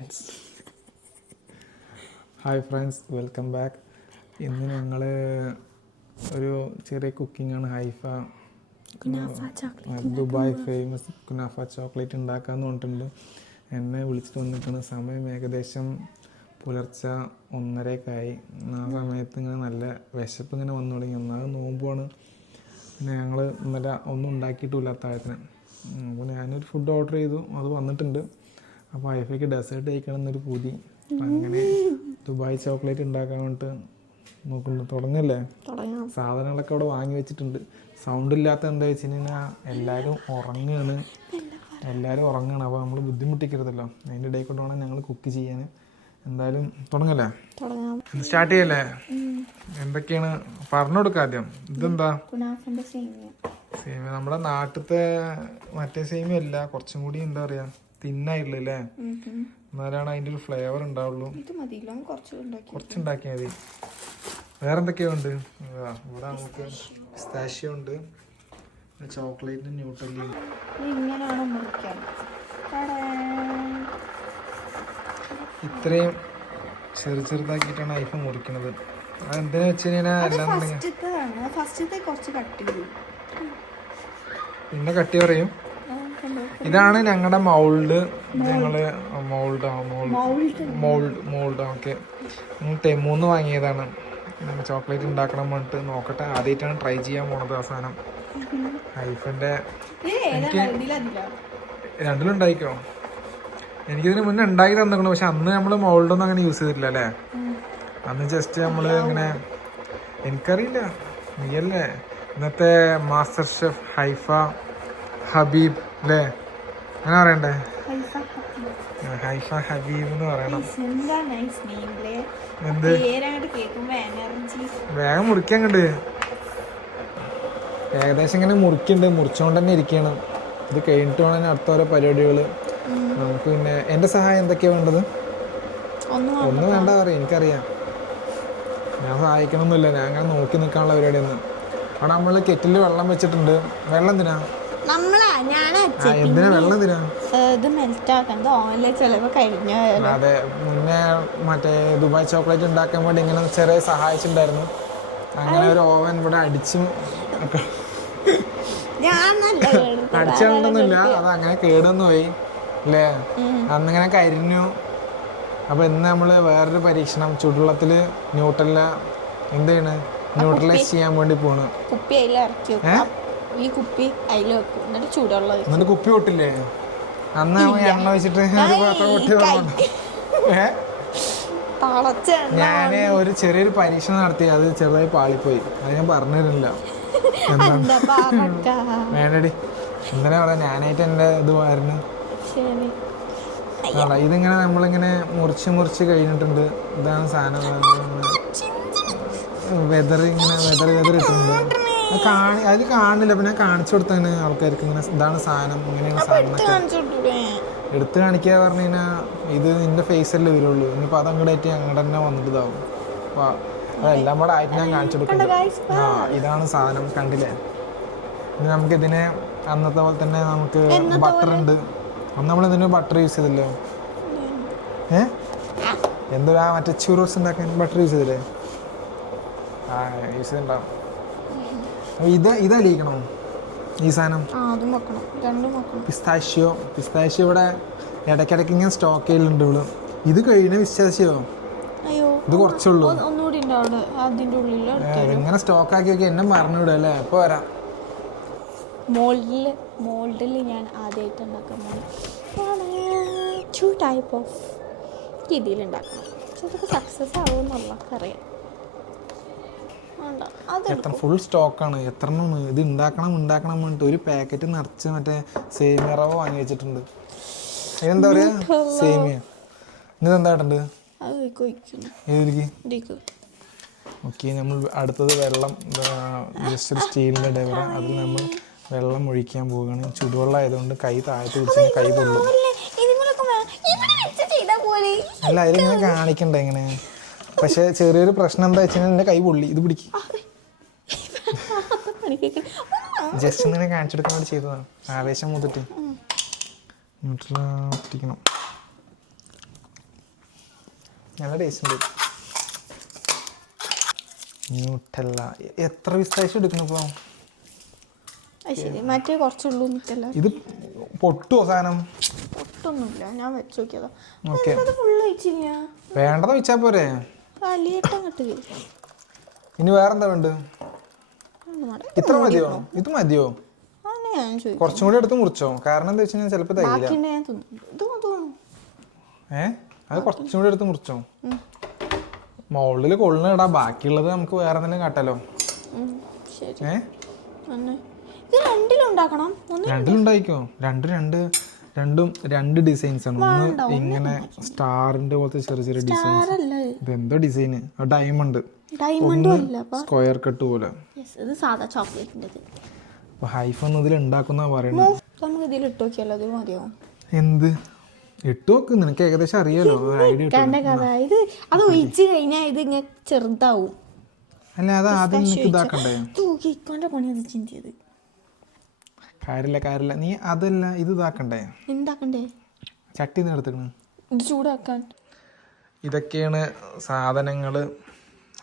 Friends hi friends, welcome back. ഇന്ന് ഞങ്ങൾ ഒരു ചെറിയ കുക്കിംഗ് ആണ്. ദുബായ് ഫേമസ് കുനാഫ ചോക്ലേറ്റ് ഉണ്ടാക്കാമെന്ന് പറഞ്ഞിട്ടുണ്ട്. എന്നെ വിളിച്ചിട്ട് വന്നിട്ടാണ്. സമയം ഏകദേശം പുലർച്ചെ 1:30 ആ സമയത്ത് ഇങ്ങനെ നല്ല വിശപ്പ് ഇങ്ങനെ വന്നു തുടങ്ങി. ഒന്നാമത് നോമ്പുമാണ്. പിന്നെ ഞങ്ങൾ ഇന്നലെ ഒന്നും ഉണ്ടാക്കിയിട്ടില്ല അത്താഴത്തിന്. അപ്പോൾ ഞാനൊരു ഫുഡ് ഓർഡർ ചെയ്തു, അത് വന്നിട്ടുണ്ട്. അപ്പോൾ വൈഫൈക്ക് ഡെസേർട്ട് കഴിക്കണം എന്നൊരു പൂതി. അങ്ങനെ ദുബായ് ചോക്ലേറ്റ് ഉണ്ടാക്കാൻ വേണ്ടിയിട്ട് നോക്കുന്നു. തുടങ്ങല്ലേ? സാധനങ്ങളൊക്കെ അവിടെ വാങ്ങി വെച്ചിട്ടുണ്ട്. സൗണ്ട് ഇല്ലാത്ത എന്താ വെച്ച് കഴിഞ്ഞാൽ എല്ലാവരും ഉറങ്ങുകയാണ്. അപ്പോൾ നമ്മൾ ബുദ്ധിമുട്ടിക്കരുതല്ലോ. അതിൻ്റെ ഇടയിൽ കൊണ്ട് വേണം ഞങ്ങൾ കുക്ക് ചെയ്യാൻ. എന്തായാലും തുടങ്ങല്ലേ? സ്റ്റാർട്ട് ചെയ്യല്ലേ? എന്തൊക്കെയാണ് പറഞ്ഞു കൊടുക്കുക ആദ്യം. ഇതെന്താ? സേമിയ. നമ്മുടെ നാട്ടിലത്തെ മറ്റേ സേമിയ അല്ല, കുറച്ചും കൂടി എന്താ പറയാ, തിന്നായിട്ടുള്ളല്ലേ? എന്നാലാണ് അതിൻ്റെ ഒരു ഫ്ലേവർ ഉണ്ടാവുള്ളൂ. കുറച്ചുണ്ടാക്കിയാൽ മതി. വേറെ എന്തൊക്കെയോ ഉണ്ട് ഇവിടെ. നമുക്ക് പിസ്താഷ്യോ ഉണ്ട്, ചോക്ലേറ്റ്, ന്യൂട്രല്ലി. ഇത്രയും ചെറുതാക്കിയിട്ടാണ് ഐഫ് മുറിക്കുന്നത്. അതെന്തിനാ വെച്ച് കഴിഞ്ഞാൽ പിന്നെ കട്ടി പറയും. ഇതാണ് ഞങ്ങളുടെ മൗൾഡ്. Mould okay. ടെമ്മൂന്ന് വാങ്ങിയതാണ്. ചോക്ലേറ്റ് ഉണ്ടാക്കണം പറഞ്ഞിട്ട് നോക്കട്ടെ. ആദ്യമായിട്ടാണ് ട്രൈ ചെയ്യാൻ പോണത് ആ സാധനം. ഐഫിൻ്റെ എനിക്ക് രണ്ടിലും ഉണ്ടായിക്കോ. എനിക്കിതിന് മുന്നേ ഉണ്ടാക്കി തന്നിക്കണം. പക്ഷെ അന്ന് നമ്മൾ മൗൾഡൊന്നും അങ്ങനെ യൂസ് ചെയ്തിട്ടില്ല അല്ലേ? അന്ന് ജസ്റ്റ് നമ്മൾ ഇങ്ങനെ, എനിക്കറിയില്ല, നീയല്ലേ ഇന്നത്തെ മാസ്റ്റർ ഷെഫ് ഹൈഫ ഹബീബ് അല്ലേ? അങ്ങനെ പറയണ്ടേ? ഹൈഫ ഹബീബ് എന്ന് പറയണം. എന്ത് വേഗം മുറിക്കാൻ കണ്ട്. ഏകദേശം ഇങ്ങനെ മുറിച്ചുകൊണ്ട് തന്നെ ഇരിക്കണം. ഇത് കഴിഞ്ഞിട്ട് വേണം അടുത്ത ഓരോ പരിപാടികൾ നമുക്ക്. പിന്നെ എൻ്റെ സഹായം എന്തൊക്കെയാണ് വേണ്ടത്? ഒന്നും വേണ്ട പറയും, എനിക്കറിയാം. ഞാൻ സഹായിക്കണമെന്നില്ല, ഞാൻ അങ്ങനെ നോക്കി നിൽക്കാനുള്ള പരിപാടിയൊന്നും. അവിടെ നമ്മൾ കെറ്റിൽ വെള്ളം വെച്ചിട്ടുണ്ട്. വെള്ളം എന്തിനാ? എന്തിനാ വെള്ളം എന്തിനാ? അതെ, മുന്നേ മറ്റേ ദുബായ് ചോക്ലേറ്റ് ഉണ്ടാക്കാൻ വേണ്ടി ഇങ്ങനെ ചെറിയ സഹായിച്ചിട്ടുണ്ടായിരുന്നു. അങ്ങനെ ഒരു ഓവൻ ഇവിടെ അടിച്ചും അടിച്ചിട്ടൊന്നുമില്ല, അത് അങ്ങനെ കേടൊന്നും പോയി അല്ലേ? അന്നിങ്ങനെ കരിഞ്ഞു. അപ്പൊ ഇന്ന് നമ്മള് വേറൊരു പരീക്ഷണം, ചുടുവെള്ളത്തില് ന്യൂട്രല്ല എന്ത് ചെയ്യണ്, ന്യൂട്രലൈസ് ചെയ്യാൻ വേണ്ടി പോണ്. എന്നിട്ട് കുപ്പി പൊട്ടില്ലേ? അന്ന് എണ്ണ വെച്ചിട്ട് ഞാന് ഒരു ചെറിയൊരു പരീക്ഷണം നടത്തി. അത് ചെറുതായി പാളിപ്പോയി. അത് ഞാൻ പറഞ്ഞു തരുന്നില്ല. വേണ്ടടി, എന്തിനാ പറയാ, ഞാനായിട്ട് എൻ്റെ ഇത് ആയിരുന്നു. ഇതിങ്ങനെ നമ്മളിങ്ങനെ മുറിച്ച് കഴിഞ്ഞിട്ടുണ്ട്. ഇതാണ് സാധനം. വെതർ ഇട്ടിട്ടുണ്ട്. അതിൽ കാണില്ല. പിന്നെ കാണിച്ചു കൊടുത്താണ് ആൾക്കാർക്ക്. ഇങ്ങനെ ഇതാണ് സാധനം, ഇങ്ങനെയാണ് സാധനമൊക്കെ എടുത്ത് കാണിക്കുക പറഞ്ഞു കഴിഞ്ഞാൽ ഇത് നിന്റെ ഫേസല്ലേ വരുള്ളൂ. ഇനിയിപ്പോൾ അത് അങ്ങോട്ടായിട്ട് അങ്ങോട്ട് തന്നെ വന്നിട്ട് ഇതാവും. അപ്പോൾ അതെല്ലാം കൂടെ ആയിട്ട് ഞാൻ കാണിച്ചു കൊടുക്കുന്നുണ്ട്. ഇതാണ് സാധനം, കണ്ടില്ലേ? ഇനി നമുക്കിതിനെ അന്നത്തെ പോലെ തന്നെ നമുക്ക് ബട്ടർ ഉണ്ട്. അന്ന് നമ്മളിതിന് ബട്ടർ യൂസ് ചെയ്തില്ലേ? എന്തൊരു മറ്റേ ചൂറോസ് ഉണ്ടാക്കാൻ ബട്ടർ യൂസ് ചെയ്തില്ലേ? യൂസ് ചെയ്തിട്ടുണ്ടാവും. ഇത് അലിയിക്കണോ ഈ സാധനം? പിസ്താഷ്യോ ഇവിടെ ഇടയ്ക്കിടയ്ക്ക് ഇങ്ങനെ സ്റ്റോക്ക് ചെയ്യലുണ്ട് ഇവള്. ഇത് കഴിഞ്ഞ പിസ്താഷ്യോ ഇത് കുറച്ചുള്ളൂ. ഇങ്ങനെ സ്റ്റോക്ക് ആക്കി നോക്കി എന്നെ മറന്നുവിടും അല്ലേ? ഇപ്പൊ വരാം. മോൾഡിൽ ഞാൻ ആദ്യമായിട്ട് ഉണ്ടാക്കാൻ ടൈപ്പ് ഓഫ് രീതിയിൽ ഉണ്ടാക്കണം. പക്ഷെ സക്സസ് ആവുമെന്നുള്ള അറിയാം. എത്ര ഫുൾ സ്റ്റോക്കാണ്, എത്ര ഇത് ഉണ്ടാക്കണം പറഞ്ഞിട്ട് ഒരു പാക്കറ്റ് നിറച്ച് മറ്റേ സേമിയ റവ വാങ്ങി വെച്ചിട്ടുണ്ട്. എന്താ പറയാ, സേമിയ. ഇതെന്താ ഇട്ടുണ്ട്? ഓക്കെ, നമ്മൾ അടുത്തത് വെള്ളം. ജസ്റ്റ് ഒരു സ്റ്റീലിൻ്റെ ഡെവറ, അതിൽ നമ്മൾ വെള്ളം ഒഴിക്കാൻ പോവുകയാണ്. ചുടുവെള്ളം ആയതുകൊണ്ട് കൈ താഴത്ത് പിടിച്ചാൽ കൈ പൊള്ളും. അല്ല, അതിലിങ്ങനെ കാണിക്കണ്ട ഇങ്ങനെ. പക്ഷെ ചെറിയൊരു പ്രശ്നം എന്താ വെച്ചാൽ എൻ്റെ കൈ പൊള്ളി. ഇത് പിടിക്കും. ജസ്റ്റ് ഇങ്ങനെ കാണിച്ചെടുക്കാൻ വേണ്ടി ചെയ്തതാണ്. ആവേശം മുതിട്ട് ന്യൂട്രൽ ഒട്ടിക്കണം. നല്ല ടേസ്റ്റ് ഉണ്ട്. ന്യൂട്ടല്ല എത്ര പിസ്താഷ്യം എടുക്കണം ഇപ്പോൾ? ശരി, മറ്റേ കുറച്ചുള്ളൂ എന്നിട്ടല്ല. ഇത് പൊട്ടുമോ സാധനം? ഒട്ടൊന്നുമില്ല, ഞാൻ വെച്ച് നോക്കിയതാ. ഓക്കെ, ഫുള്ള് കഴിച്ചില്ല. വേണ്ടത് വെച്ചാൽ പോരെ. വലിയട്ടം കിട്ടി കഴിക്കും. ഇനി വേറെന്താ വേണ്ട? ഇത്ര മതിയോ? ഇത് മതിയോ? ഞാൻ ചോദിക്കും. കുറച്ചും കൂടി എടുത്ത് മുറിച്ചോ, കാരണം എന്താ വെച്ച് കഴിഞ്ഞാൽ ചിലപ്പോൾ തൈല. അത് കുറച്ചും കൂടി എടുത്ത് മുറിച്ചോ. മുകളിൽ കൊള്ളിന് ഇടാ, ബാക്കിയുള്ളത് നമുക്ക് വേറെ എന്തെങ്കിലും കാട്ടാലോ. രണ്ടിലുണ്ടായിക്കോ. രണ്ടും രണ്ട് ഡിസൈൻസ് ആണ്. ഒന്ന് ഇങ്ങനെ സ്റ്റാറിന്റെ പോലത്തെ ചെറിയ ചെറിയ ഡിസൈൻസ്. ഇതെന്തോ ഡിസൈന്? ഡയമണ്ട്, സ്ക്വയർ കട്ട് പോലെ. ഹൈഫ ഒന്നും ഇതിൽ ഉണ്ടാക്കുന്ന പറയുന്നത്. എന്ത് ഇട്ട് നോക്ക്, നിനക്ക് ഏകദേശം അറിയാലോ. ഐഡിയ അത് ഒഴിച്ച് കഴിഞ്ഞാൽ ഇത് ഇങ്ങനെ ചെറുതാവും. അല്ല, അത് ആദ്യം നിനക്ക് ഇതാക്കണ്ടേ? കാര്യമില്ല, നീ അതല്ല ഇത് ഇതാക്കണ്ടേ? എന്താക്കണ്ടേ? ചട്ടി എടുത്തിക്കണ് ഇത് ചൂടാക്കാൻ. ഇതൊക്കെയാണ് സാധനങ്ങള്,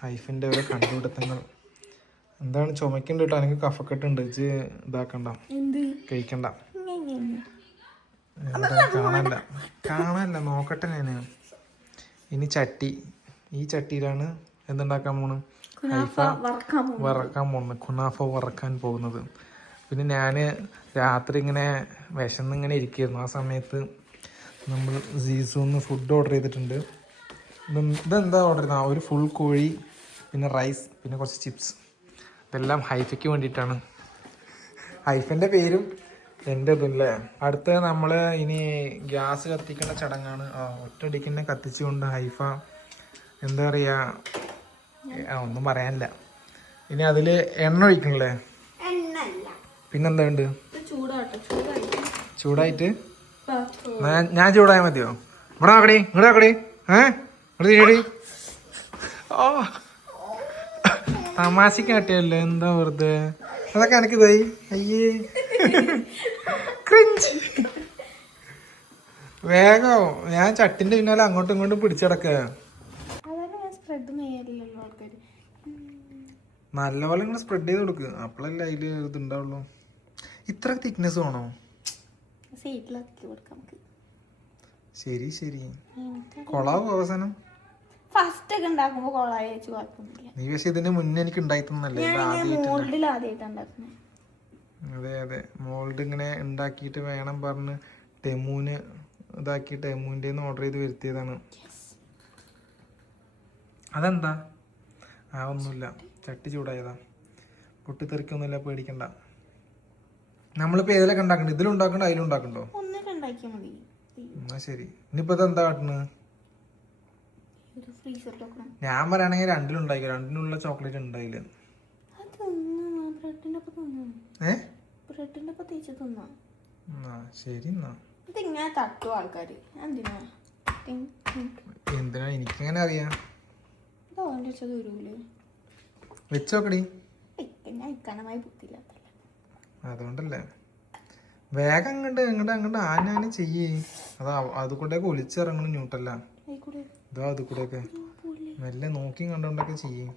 ഹൈഫിന്റെ ഓരോ കണ്ടുപിടുത്തങ്ങൾ. എന്താണ് ചുമക്കണ്ട കേട്ടോ, അല്ലെങ്കിൽ കഫക്കെട്ടുണ്ട്. ഇജ്ജ് ഇതാക്കണ്ട, കഴിക്കണ്ട. കാണാനല്ല നോക്കട്ടെ ഞാന്. ഇനി ചട്ടി, ഈ ചട്ടിയിലാണ് എന്തുണ്ടാക്കാൻ പോണ്? ഹൈഫ വറക്കാൻ പോകുന്നത്, കുനാഫ വറക്കാൻ പോകുന്നത്. പിന്നെ ഞാൻ രാത്രി ഇങ്ങനെ വിശന്നിങ്ങനെ ഇരിക്കുകയായിരുന്നു. ആ സമയത്ത് നമ്മൾ സീസൂന്ന് ഫുഡ് ഓർഡർ ചെയ്തിട്ടുണ്ട്. ഇതെന്താ ഓർഡർ ചെയ്താൽ? ഒരു ഫുൾ കോഴി, പിന്നെ റൈസ്, പിന്നെ കുറച്ച് ചിപ്സ്. ഇതെല്ലാം ഹൈഫയ്ക്ക് വേണ്ടിയിട്ടാണ്. ഹൈഫിൻ്റെ പേരും എൻ്റെ ഇതല്ലേ. അടുത്ത നമ്മൾ ഇനി ഗ്യാസ് കത്തിക്കേണ്ട ചടങ്ങാണ്. ഒറ്റയടിക്ക് കത്തിച്ചുകൊണ്ട് ഹൈഫ എന്താ പറയുക, ഒന്നും പറയാനില്ല. ഇനി അതിൽ എണ്ണ ഒഴിക്കണല്ലേ? പിന്നെന്താ ഉണ്ട്? ചൂടായിട്ട് ഞാൻ ചൂടായാൽ മതിയോ? ഇവിടെ നോക്കടി, ഇങ്ങോട്ട് നോക്കടി. ഇവിടെ തിരിയടി. ഓ, തമാശക്ക് കാട്ടിയല്ലേ, എന്താ വെറുതെ. അതൊക്കെ എനിക്ക് ഇതായി. അയ്യേ, വേഗം ഞാൻ ചട്ടിന്റെ പിന്നാലെ അങ്ങോട്ടും ഇങ്ങോട്ടും പിടിച്ചടക്ക. നല്ലപോലെ ഇങ്ങനെ സ്പ്രെഡ് ചെയ്ത് കൊടുക്കുക, അപ്പോഴല്ലേ അതില് ഇതുണ്ടാവുള്ളൂ. ഇത്ര തിക്നെസ് വേണോ? ശരി ശരി, കൊളാവും അവസാനം. ഫസ്റ്റ് ഒക്കെ ഉണ്ടാക്കുമ്പോ കൊളായി വെച്ച് കുഴപ്പമൊന്നുമില്ല. നീ പക്ഷെ ഇതിന് മുന്നേ എനിക്ക് ഉണ്ടായി തന്നല്ലേ? അതെ അതെ, മോൾഡ് ഇങ്ങനെ ഉണ്ടാക്കിയിട്ട് വേണം പറഞ്ഞ് ടെമൂന് ഇതാക്കിയിട്ട് ടെമൂൻ്റെ ഓർഡർ ചെയ്ത് വരുത്തിയതാണ്. അതെന്താ? ഒന്നുമില്ല, ചട്ടി ചൂടായതാ. പൊട്ടിത്തെറിക്കൊന്നുമില്ല, പേടിക്കണ്ട. നമ്മളിപ്പോ ഏതിലൊക്കെ ഉണ്ടാക്കണ്ട? ഇതിലും ഉണ്ടാക്കണ്ടോ അതിലും ഉണ്ടാക്കണ്ടോ? എന്നാ ശരി. ഇനിയിപ്പോ ഇതെന്താ കാട്ടുന്നത്? ഞാൻ പറയുകയാണെങ്കിൽ രണ്ടിലും ഉണ്ടാക്കി, രണ്ടിനുള്ള ചോക്ലേറ്റ് ഉണ്ടായില്ല. ശരി എന്നാ. എന്തിനാ? എനിക്കെങ്ങനെ അറിയാം? വെച്ചോക്കടി. അതുകൊണ്ടല്ലേ. വേഗം അങ്ങോട്ട് ആനാന് ചെയ്യേ. അതുകൂടെയൊക്കെ ഒലിച്ചിറങ്ങണം ന്യൂട്ടല്ല. ഇതോ അത് കൂടെയൊക്കെ മെല്ലെ നോക്കി കണ്ടോണ്ടൊക്കെ ചെയ്യേ.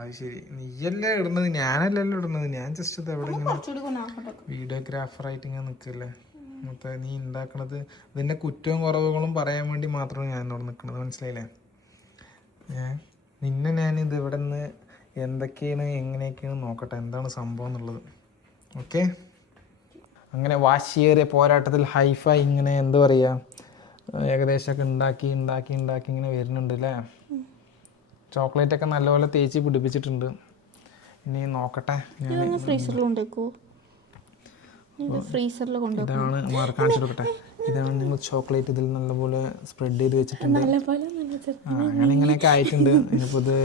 അത് ശരി, നീയല്ലേ ഇടുന്നത്, ഞാനല്ലല്ലോ ഇടുന്നത്. ഞാൻ ജസ്റ്റ് ഇത് എവിടെ വീഡിയോഗ്രാഫറായിട്ട് ഇങ്ങനെ നിൽക്കല്ലേ. മൊത്തം നീ ഉണ്ടാക്കണത് ഇതിന്റെ കുറ്റവും കുറവുകളും പറയാൻ വേണ്ടി മാത്രമാണ് ഞാൻ ഇവിടെ നിൽക്കുന്നത്, മനസ്സിലായില്ലേ? നിന്നെ ഞാനിത് ഇവിടെ നിന്ന് എന്തൊക്കെയാണ് എങ്ങനെയൊക്കെയാണ് നോക്കട്ടെ, എന്താണ് സംഭവം എന്നുള്ളത്. ഓക്കെ, അങ്ങനെ വാശിയേറിയ പോരാട്ടത്തിൽ ഹൈഫ ഇങ്ങനെ എന്താ പറയുക, ഏകദേശമൊക്കെ ഉണ്ടാക്കി ഇങ്ങനെ വരുന്നുണ്ട് അല്ലേ. ചോക്ലേറ്റ് ഒക്കെ നല്ലപോലെ തേച്ച് പിടിപ്പിച്ചിട്ടുണ്ട്. ഇനി നോക്കട്ടെ. ഇതാണ് കാണിച്ചു കൊടുക്കട്ടെ. ഇതാണ് നിങ്ങൾ ചോക്ലേറ്റ് ഇതിൽ നല്ലപോലെ സ്പ്രെഡ് ചെയ്ത് വെച്ചിട്ടുണ്ട്. അങ്ങനെ ഇങ്ങനെയൊക്കെ ആയിട്ടുണ്ട്. ഇനിയിപ്പോൾ ഇത്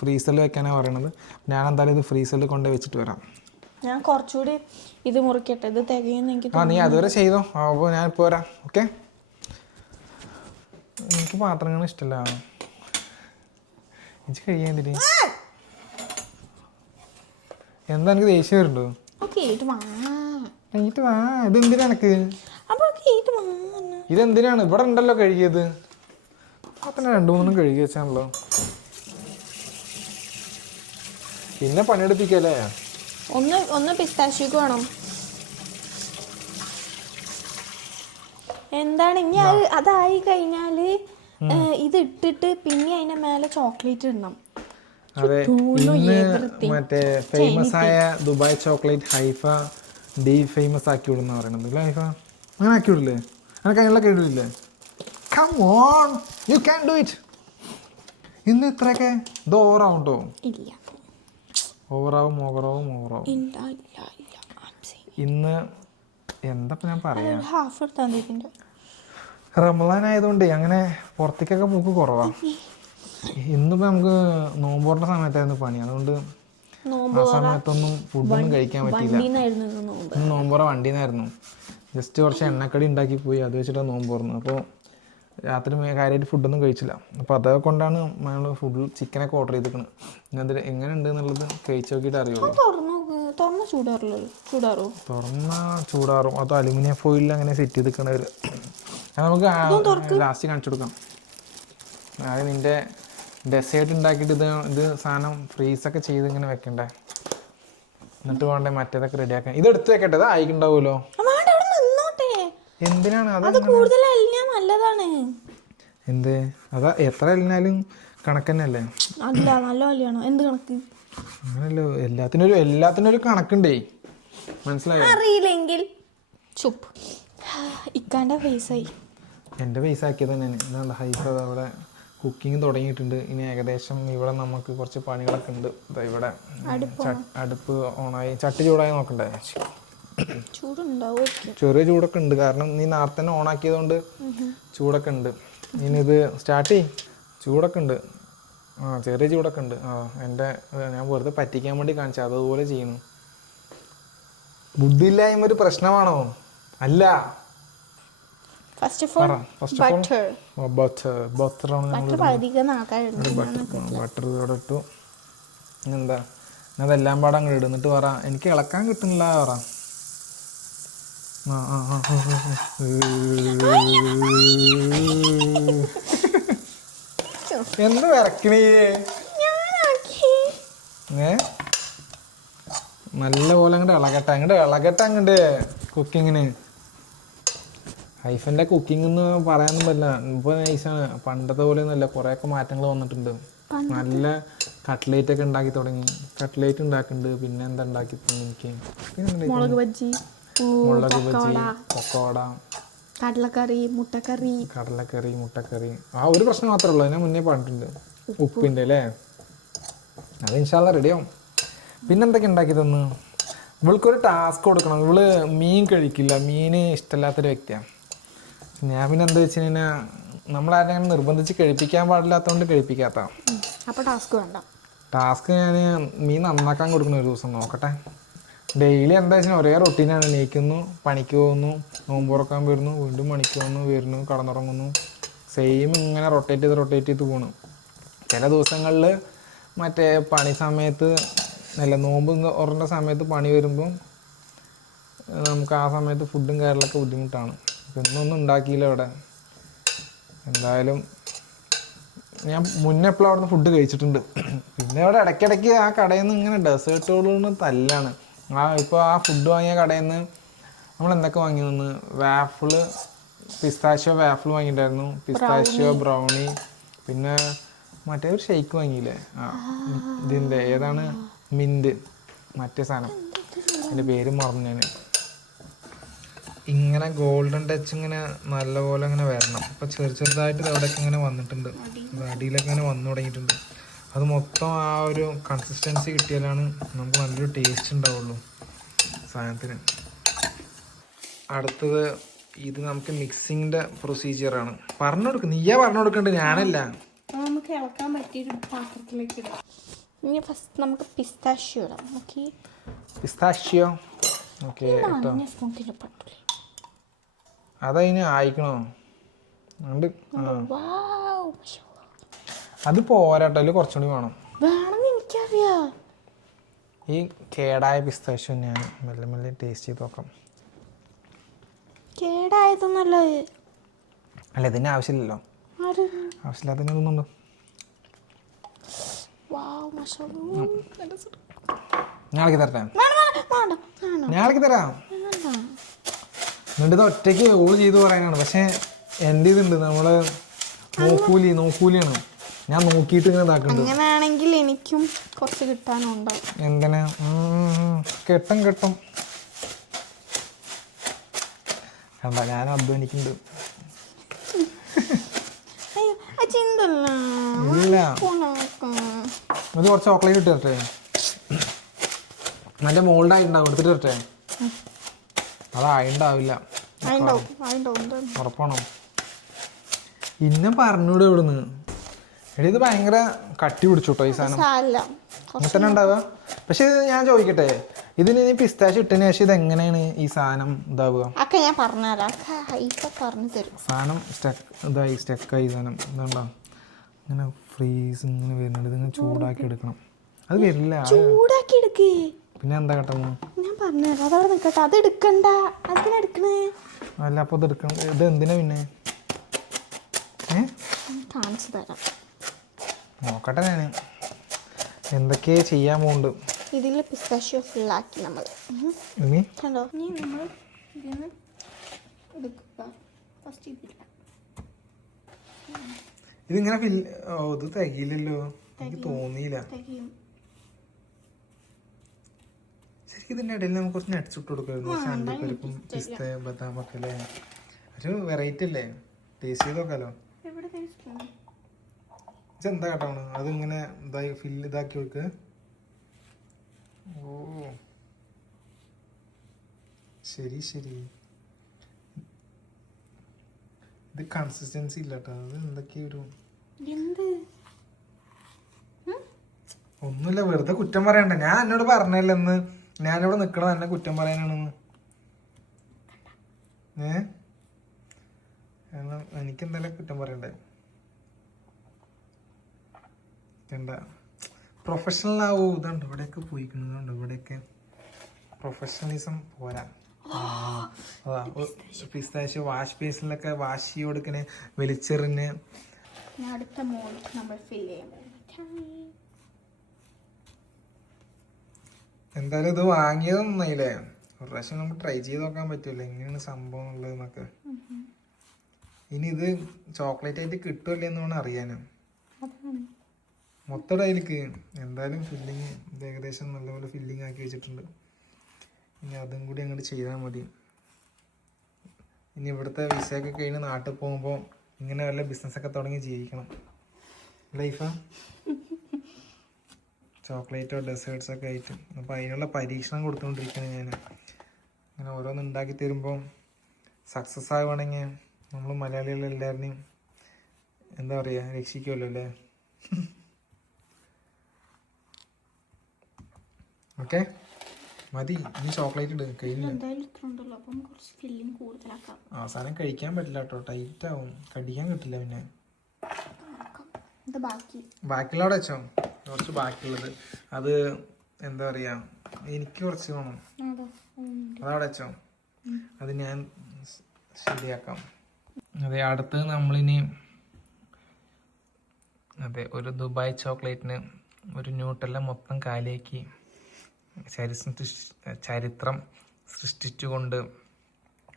ഫ്രീസറിൽ വെക്കാനാണ് പറയണത്. ഞാൻ എന്തായാലും ഇത് ഫ്രീസറിൽ കൊണ്ട് വെച്ചിട്ട് വരാം. ഞാൻ കുറച്ചുകൂടി ഇത് മുറിക്കട്ടെ, ഇത് തികയുന്നെങ്കിൽ. നീ അതുവരെ ചെയ്തോ, അപ്പോൾ ഞാൻ ഇപ്പോൾ വരാം. ഓക്കെ, എനിക്ക് പാത്രങ്ങൾ ഇഷ്ടമല്ല. എനിക്ക് കഴിയാതിരി എന്താ, എനിക്ക് ദേഷ്യം വരുന്നുണ്ടോ? എന്നിട്ട് വാ, ഇതെന്തിനാ എനക്ക്? ഇത് മാങ്ങ. ഇതെന്തിനാണ് ഇവിടെ ഉണ്ടല്ലോ കഴുകിയത്? അപ്പം 2-3 കഴുകി വെച്ചാണല്ലോ. പിന്നെ പണിയെടുപ്പിക്കല്ലേ. ഒന്ന് പിസ്താഷ്യോക്ക് വേണം. എന്താണ് ഇനി അതായി കഴിഞ്ഞാല് ഇത് ഇട്ടിട്ട് പിന്നെ അതിന്റെ മേലെ ചോക്ലേറ്റ് ഇടണം. അതെ, ഇന്ന് മറ്റേ ഫേമസ് ആയ ദുബായ് ചോക്ലേറ്റ് ഹൈഫ ഫേമസ് ആക്കി വിടുന്ന പറയണത് അല്ലേ? ഹൈഫ അങ്ങനെ ആക്കി വിടില്ലേ? അങ്ങനെ അതിനുള്ള കഴിവില്ലേ? Come on, you can do it. ഇന്ന് ഇത്രയൊക്കെ ഇത് ഓവറാവും കേട്ടോ. ഇല്ല, ഓവറാവും. ഇന്ന് എന്താ ഞാൻ പറയാ, ഹാഫ് എടുത്താൽ മതി. റമദാൻ ആയതുകൊണ്ട് അങ്ങനെ പുറത്തേക്കൊക്കെ പോക്ക് കുറവാ. ഇന്നിപ്പോ നമുക്ക് നോമ്പോറിന്റെ സമയത്തായിരുന്നു പണി, അതുകൊണ്ട് ആ സമയത്തൊന്നും ഫുഡൊന്നും കഴിക്കാൻ പറ്റിയില്ല. ഇന്ന് നോമ്പോറ വണ്ടിന്നായിരുന്നു. ജസ്റ്റ് കുറച്ച് എണ്ണക്കടി ഉണ്ടാക്കി പോയി, അത് വെച്ചിട്ടാണ് നോമ്പോറുന്നു. അപ്പോൾ രാത്രി കാര്യമായിട്ട് ഫുഡൊന്നും കഴിച്ചില്ല. അപ്പോൾ അതൊക്കെ കൊണ്ടാണ് നമ്മൾ ഫുഡ് ചിക്കനൊക്കെ ഓർഡർ ചെയ്തിരിക്കുന്നത്. ഇനി അത് എങ്ങനെ ഉണ്ട് എന്നുള്ളത് കഴിച്ച് നോക്കിയിട്ട് അറിയുള്ളൂ. തുറന്നാൽ ചൂടാറും. അത് അലുമിനിയം ഫോയിലിൽ അങ്ങനെ സെറ്റ് ചെയ്തിരിക്കണവർ. നമുക്ക് ലാസ്റ്റ് കാണിച്ചു കൊടുക്കാം. അതായത് നിൻ്റെ ഡെസേർട്ട് ഉണ്ടാക്കിയിട്ട് ഇത് സാധനം ഫ്രീസൊക്കെ ചെയ്ത് ഇങ്ങനെ വെക്കണ്ടേ, എന്നിട്ട് വേണ്ടേ മറ്റേതൊക്കെ റെഡിയാക്കാൻ. ഇത് എടുത്ത് വെക്കട്ടെ, ഇത് ആയിക്കുണ്ടാവുമല്ലോ. എന്തിനാണ് അത്? എന്ത് അതാ, എത്ര അലിനാലും കണക്ക് തന്നെയല്ലേ? അങ്ങനല്ലോ, എല്ലാത്തിനും ഒരു കണക്കുണ്ടേ, മനസ്സിലായോ? അറിയില്ലെങ്കിൽ ചുപ്പ്. ഇക്കാന്റെ ഫേസായി എൻ്റെ പൈസ ആക്കിയത് തന്നെയാണ്. ഇതാണ് ഹൈഫ അവിടെ കുക്കിംഗ് തുടങ്ങിയിട്ടുണ്ട്. ഇനി ഏകദേശം ഇവിടെ നമുക്ക് കുറച്ച് പണികളൊക്കെ ഉണ്ട്. ഇവിടെ അടുപ്പ് ഓണായി, ചട്ടി ചൂടായി നോക്കണ്ടേ? ചെറിയ ചൂടൊക്കെ ഉണ്ട്, കാരണം നീ നേരത്തെ തന്നെ ഓണാക്കിയതുകൊണ്ട് ചൂടൊക്കെ ഉണ്ട്. ഇനി ഇത് സ്റ്റാർട്ട് ചെയ്യും, ചൂടൊക്കെ ഉണ്ട്. ചെറിയ ചൂടൊക്കെ ഉണ്ട്. ഞാൻ വെറുതെ പറ്റിക്കാൻ വേണ്ടി കാണിച്ചു, അതുപോലെ ചെയ്യുന്നു. ബുദ്ധിയില്ലായ്മ ഒരു പ്രശ്നമാണോ? അല്ല. ബട്ടർ ഇവിടെ ഇട്ടു. എന്താ അതെല്ലാം പാടെ അങ്ങോട്ട് ഇടുന്നിട്ട് പറ, എനിക്ക് ഇളക്കാൻ കിട്ടുന്നില്ല പറ. എന്ത് വിറക്കണേ? നല്ല പോലെ അങ്ങോട്ട് അങ്ങോട്ട് കുക്കിങ്ങിന്. ഹൈഫൻ്റെ കുക്കിംഗ് എന്ന് പറയാനൊന്നും പറ്റില്ല, ഇപ്പോൾ നൈസാണ്. പണ്ടത്തെ പോലെ ഒന്നുമല്ല, കുറേയൊക്കെ മാറ്റങ്ങൾ വന്നിട്ടുണ്ട്. നല്ല കട്ട്ലേറ്റ് ഒക്കെ ഉണ്ടാക്കി തുടങ്ങി. കട്ട്ലേറ്റ് ഉണ്ടാക്കുന്നുണ്ട്. പിന്നെ എന്താ ഉണ്ടാക്കി എനിക്ക്, മുളക് ബജ്ജി, പക്കോട, കടലക്കറി, മുട്ടക്കറി. ആ ഒരു പ്രശ്നം മാത്രമേ ഉള്ളൂ, അതിനെ മുന്നേ പറഞ്ഞിട്ടുണ്ട്, ഉപ്പിൻ്റെ അല്ലേ. അത് ഇൻഷാല്ലാ റെഡിയാവും. പിന്നെന്തൊക്കെ ഉണ്ടാക്കി തന്നു? ഇവൾക്കൊരു ടാസ്ക് കൊടുക്കണം. ഇവള് മീൻ കഴിക്കില്ല, മീൻ ഇഷ്ടമില്ലാത്തൊരു വ്യക്തിയാണ്. ഞാൻ പിന്നെ എന്താ വെച്ച് കഴിഞ്ഞാൽ നമ്മളാരെങ്കിലും നിർബന്ധിച്ച് കഴിപ്പിക്കാൻ പാടില്ലാത്തതുകൊണ്ട് കഴിപ്പിക്കാത്ത. ടാസ്ക് ഞാൻ മീൻ നന്നാക്കാൻ കൊടുക്കുന്ന ഒരു ദിവസം നോക്കട്ടെ. ഡെയിലി എന്താ വെച്ചാൽ ഒരേ റൊട്ടീനാണ്. എണീക്കുന്നു, പണിക്ക് പോകുന്നു, നോമ്പ് തുറക്കാൻ വരുന്നു, വീണ്ടും പണിക്ക് പോകുന്നു, വരുന്നു, കടന്നുറങ്ങുന്നു. സെയിം ഇങ്ങനെ റൊട്ടേറ്റ് ചെയ്ത് പോകണം. ചില ദിവസങ്ങളിൽ മറ്റേ പണി സമയത്ത് നോമ്പ് ഉറണ്ട സമയത്ത് പണി വരുമ്പം നമുക്ക് ആ സമയത്ത് ഫുഡും കാര്യങ്ങളൊക്കെ ബുദ്ധിമുട്ടാണ്. ഇന്നൊന്നും ഉണ്ടാക്കിയില്ല ഇവിടെ. എന്തായാലും ഞാൻ മുന്നേ എപ്പോഴും അവിടെ നിന്ന് ഫുഡ് കഴിച്ചിട്ടുണ്ട്. പിന്നെ ഇവിടെ ഇടയ്ക്കിടയ്ക്ക് ആ കടയിൽ നിന്ന് ഇങ്ങനെ ഡെസേർട്ടുകളൊന്നും തല്ലാണ്. ഇപ്പോൾ ആ ഫുഡ് വാങ്ങിയ കടയിൽ നിന്ന് നമ്മൾ എന്തൊക്കെ വാങ്ങി നിന്ന്, പിസ്താഷ്യോ വാഫിൾ വാങ്ങിയിട്ടുണ്ടായിരുന്നു, പിസ്താഷ്യോ ബ്രൗണി, പിന്നെ മറ്റേ ഒരു ഷെയ്ക്ക് വാങ്ങിയില്ലേ, ഇതിൻ്റെ ഏതാണ്, മിൻറ്റ്, മറ്റേ സാധനം, എൻ്റെ പേര് മറന്നു ഞാൻ. ഇങ്ങനെ ഗോൾഡൻ ടച്ച് ഇങ്ങനെ നല്ലപോലെ ഇങ്ങനെ വരണം. അപ്പോൾ ചെറുതായിട്ട് അവിടെയൊക്കെ ഇങ്ങനെ വന്നിട്ടുണ്ട്, അടിയിലൊക്കെ ഇങ്ങനെ വന്നു തുടങ്ങിയിട്ടുണ്ട്. അത് മൊത്തം ആ ഒരു കൺസിസ്റ്റൻസി കിട്ടിയാലാണ് നമുക്ക് നല്ലൊരു ടേസ്റ്റ് ഉണ്ടാവുള്ളൂ സാധനത്തിന്. അടുത്തത് ഇത് നമുക്ക് മിക്സിങ്ങിൻ്റെ പ്രൊസീജിയറാണ്. പറഞ്ഞു കൊടുക്കും, നീയാ പറഞ്ഞു കൊടുക്കേണ്ടത്, ഞാനല്ല. നമുക്ക് ഇളക്കാൻ പറ്റിയൊരു പാത്രത്തിലേക്ക് ഇടാം. ഇനി ഫസ്റ്റ് നമുക്ക് പിസ്താഷ്യോ ഇടാം. Pistachio okay. അതതിന് ആയിക്കണോ? അത് പോരാട്ടോ, അതിൽ കുറച്ചുകൂടി വേണം. ഈ കേടായ പിസ്താഷ്യോ ഞാൻ മെല്ലെ ടേസ്റ്റ് ചെയ്ത് നോക്കാം. കേടായതൊന്നല്ല. അല്ല ഇതിന് ആവശ്യമില്ലല്ലോ, ആവശ്യമില്ലാത്തതിനെ തോന്നുന്നുണ്ടോ? ഞാളേക്ക് തരട്ടെ, ഞാളേക്ക് തരാം. എന്നിട്ട് ഇത് ഒറ്റയ്ക്ക് ഓള് ചെയ്ത് പറയാനാണ്. പക്ഷെ എൻ്റെ ഇതുണ്ട്, നമ്മള് നോക്കൂലിയാണ്. ഞാൻ നോക്കിയിട്ട് ഇങ്ങനെ ഇതാക്കുന്നുണ്ട്. അങ്ങനെയാണെങ്കിൽ എനിക്കും കുറച്ച് കിട്ടാനുണ്ടാവും. എന്തിനാ? കെട്ടും കണ്ട, ഞാൻ അധ്വാനിക്കുന്നുണ്ട്. ഇല്ല, അത് കുറച്ച് ചോക്ലേറ്റ് ഇട്ട് തരട്ടെ? നല്ല മോൾഡായിട്ടുണ്ടാവും, എടുത്തിട്ട് തരട്ടെ? അതായിണ്ടാവില്ല, ഉറപ്പാണോ? ഇന്നെ പറഞ്ഞൂടെ ഇവിടുന്ന്. എടി ഇത് ഭയങ്കര കട്ടി പിടിച്ചോട്ടോ ഈ സാധനം. അങ്ങനെ തന്നെ ഉണ്ടാവുക. പക്ഷെ ഇത് ഞാൻ ചോദിക്കട്ടെ, ഇതിന് ഇനി പിസ്താശ് ഇട്ടതിന് ശേഷം ഇത് എങ്ങനെയാണ് ഈ സാധനം ഇതാവുക? ഞാൻ പറഞ്ഞുതരാം, സാധനം സ്റ്റക്കായി സാധനം ഇതുണ്ടോ ഇങ്ങനെ ഫ്രീസ് ഇങ്ങനെ വരുന്നുണ്ട്. ഇതിങ്ങനെ ചൂടാക്കി എടുക്കണം. അത് വരില്ല. പിന്നെ എന്താ കേട്ടോ? ഞാൻ പറഞ്ഞുതരാം, അതവിടെ നിൽക്കട്ടെ. അത് എടുക്കണ്ട, അതിനെടുക്കണേ. അല്ല, അപ്പോൾ ഇത് എടുക്കണം. ഇത് എന്തിനാ പിന്നെ? കാണിച്ചു തരാം, നോക്കട്ടെ ഞാൻ എന്തൊക്കെയാ ചെയ്യാൻ പോകുന്നുണ്ട്. ഇതിൽ പിസ്താഷ്യോ ഫുള്ളാക്കി നമ്മൾ കണ്ടോ. ഇനി നമ്മൾ ഇതിന് എടുക്കുക. ഫസ്റ്റ് ഇതില്ല, ഇതിങ്ങനെ ഇത് തികയില്ലല്ലോ, എനിക്ക് തോന്നിയില്ല. ശരിക്കും ഇതിൻ്റെ ഇടയിൽ നമുക്ക് കുറച്ച് നട്ട്സ് ഇട്ട് കൊടുക്കുമായിരുന്നു. അണ്ടിപ്പരിപ്പും പിസ്ത ബദാമൊക്കെ അല്ലേ? ഒരു വെറൈറ്റി അല്ലേ? ടേസ്റ്റ് ചെയ്ത് നോക്കാലോ. എന്താ കേട്ടാണ് അതിങ്ങനെ ഇതാക്കി വെക്ക്. ഓ ശരി, ഇത് കൺസിസ്റ്റൻസി ഇല്ല കേട്ടോ. അത് എന്തൊക്കെയൊരു ഒന്നുമില്ല, വെറുതെ കുറ്റം പറയണ്ട. ഞാൻ എന്നോട് പറഞ്ഞല്ലെന്ന്, ഞാനിവിടെ നിക്കണത് എന്നെ കുറ്റം പറയാനാണെന്ന്. കാരണം എനിക്കെന്തായാലും കുറ്റം പറയണ്ടേ? കണ്ട, പ്രൊഫഷണൽ ആവൂ. ഇതുണ്ട് ഇവിടെയൊക്കെ പോയിക്കണതുണ്ട്, ഇവിടെയൊക്കെ പ്രൊഫഷണലിസം പോരാ. അതാ പിസ്താശ് വാഷ് ബേസിലൊക്കെ വാഷ് ചെയ്ത് കൊടുക്കണേ, വലിച്ചെറിഞ്ഞ്. അടുത്ത മോൾക്ക് നമ്മൾ ഫിൽ ചെയ്യാൻ. എന്തായാലും ഇത് വാങ്ങിയത് നന്നായില്ലേ? ഒരു പ്രാവശ്യം നമുക്ക് ട്രൈ ചെയ്ത് നോക്കാൻ പറ്റുമല്ലോ എങ്ങനെയാണ് സംഭവം ഉള്ളതെന്നൊക്കെ. ഇനി ഇത് ചോക്ലേറ്റ് ആയിട്ട് കിട്ടുമല്ലേ എന്ന് വേണം അറിയാനും. മൊത്തം അതിലേക്ക് എന്തായാലും ഫില്ലിങ് ഇത് ഏകദേശം നല്ലപോലെ ഫില്ലിങ് ആക്കി വെച്ചിട്ടുണ്ട്. ഇനി അതും കൂടി അങ്ങോട്ട് ചെയ്താൽ മതി. ഇനി ഇവിടുത്തെ വിസയൊക്കെ കഴിഞ്ഞ് നാട്ടിൽ പോകുമ്പോൾ ഇങ്ങനെ വല്ല ബിസിനസ്സൊക്കെ തുടങ്ങി ജീവിക്കണം. ലൈഫാ ചോക്ലേറ്റോ ഡെസേർട്ട്സൊക്കെ ആയിട്ട്. അപ്പോൾ അതിനുള്ള പരീക്ഷണം കൊടുത്തുകൊണ്ടിരിക്കുകയാണ് ഞാൻ. അങ്ങനെ ഓരോന്ന് ഉണ്ടാക്കി തരുമ്പോൾ സക്സസ് ആവുകയാണെങ്കിൽ നമ്മൾ മലയാളികളെല്ലാവരെയും എന്താ പറയുക, രക്ഷിക്കുമല്ലോ അല്ലേ? ഓക്കെ, മതി. ഇനി ചോക്ലേറ്റ് ഇട്, കഴിഞ്ഞു. അവസാനം കഴിക്കാൻ പറ്റില്ല കേട്ടോ, ടൈറ്റ് ആവും, കടിക്കാൻ കിട്ടില്ല. പിന്നെ ബാക്കിയുള്ളവിടെ വെച്ചോ, കുറച്ച് ബാക്കിയുള്ളത്. അത് എന്താ പറയാ, എനിക്ക് കുറച്ച് വേണം, അതവിടെ വെച്ചോ. അത് ഞാൻ ശരിയാക്കാം. അതെ, അടുത്ത് നമ്മളിനി ഒരു ദുബായ് ചോക്ലേറ്റിന് ഒരു ന്യൂട്ടെല്ല മൊത്തം കാലിയാക്കി ചരിത്രം സൃഷ്ടിച്ചുകൊണ്ട്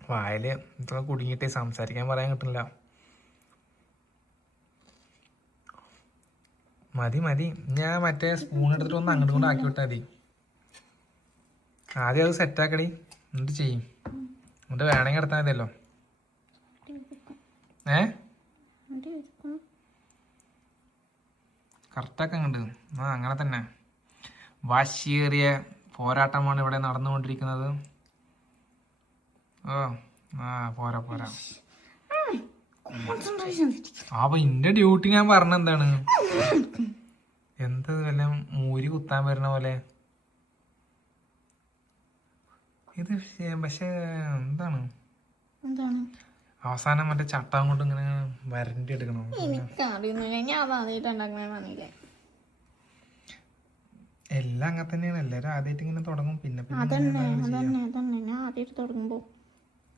വായില് ഇതൊക്കെ കുടുങ്ങിയിട്ട് സംസാരിക്കാൻ പറയാൻ കിട്ടില്ല. മതി, ഞാൻ മറ്റേ സ്പൂൺ എടുത്തിട്ട് ഒന്ന് അങ്ങോട്ട് കൊണ്ട് ആക്കി വിട്ടാൽ മതി. ആദ്യം അത് സെറ്റാക്കടി, എന്നിട്ട് ചെയ്യും. എന്നിട്ട് വേണമെങ്കിൽ എടുത്താൽ മതിയല്ലോ. കറക്റ്റാക്കാൻ കണ്ട്. അങ്ങനെ തന്നെ വാശിയേറിയ പോരാട്ടമാണ് ഇവിടെ നടന്നുകൊണ്ടിരിക്കുന്നത്. പോരാ. അപ്പൊ ഇന്റെ ഡ്യൂട്ടി ഞാൻ പറഞ്ഞ എന്താണ്, എന്ത് വല്ല മൂരി കുത്താൻ വരുന്ന പോലെ ഇത്. പക്ഷെ എന്താണ് അവസാനം മറ്റേ ചട്ടം കൊണ്ട് ഇങ്ങനെ വരണ്ടി എടുക്കണം. എല്ലാം അങ്ങനെ തന്നെയാണ്. എല്ലാരും ആദ്യമായിട്ട് ഇങ്ങനെ തുടങ്ങും, പിന്നെ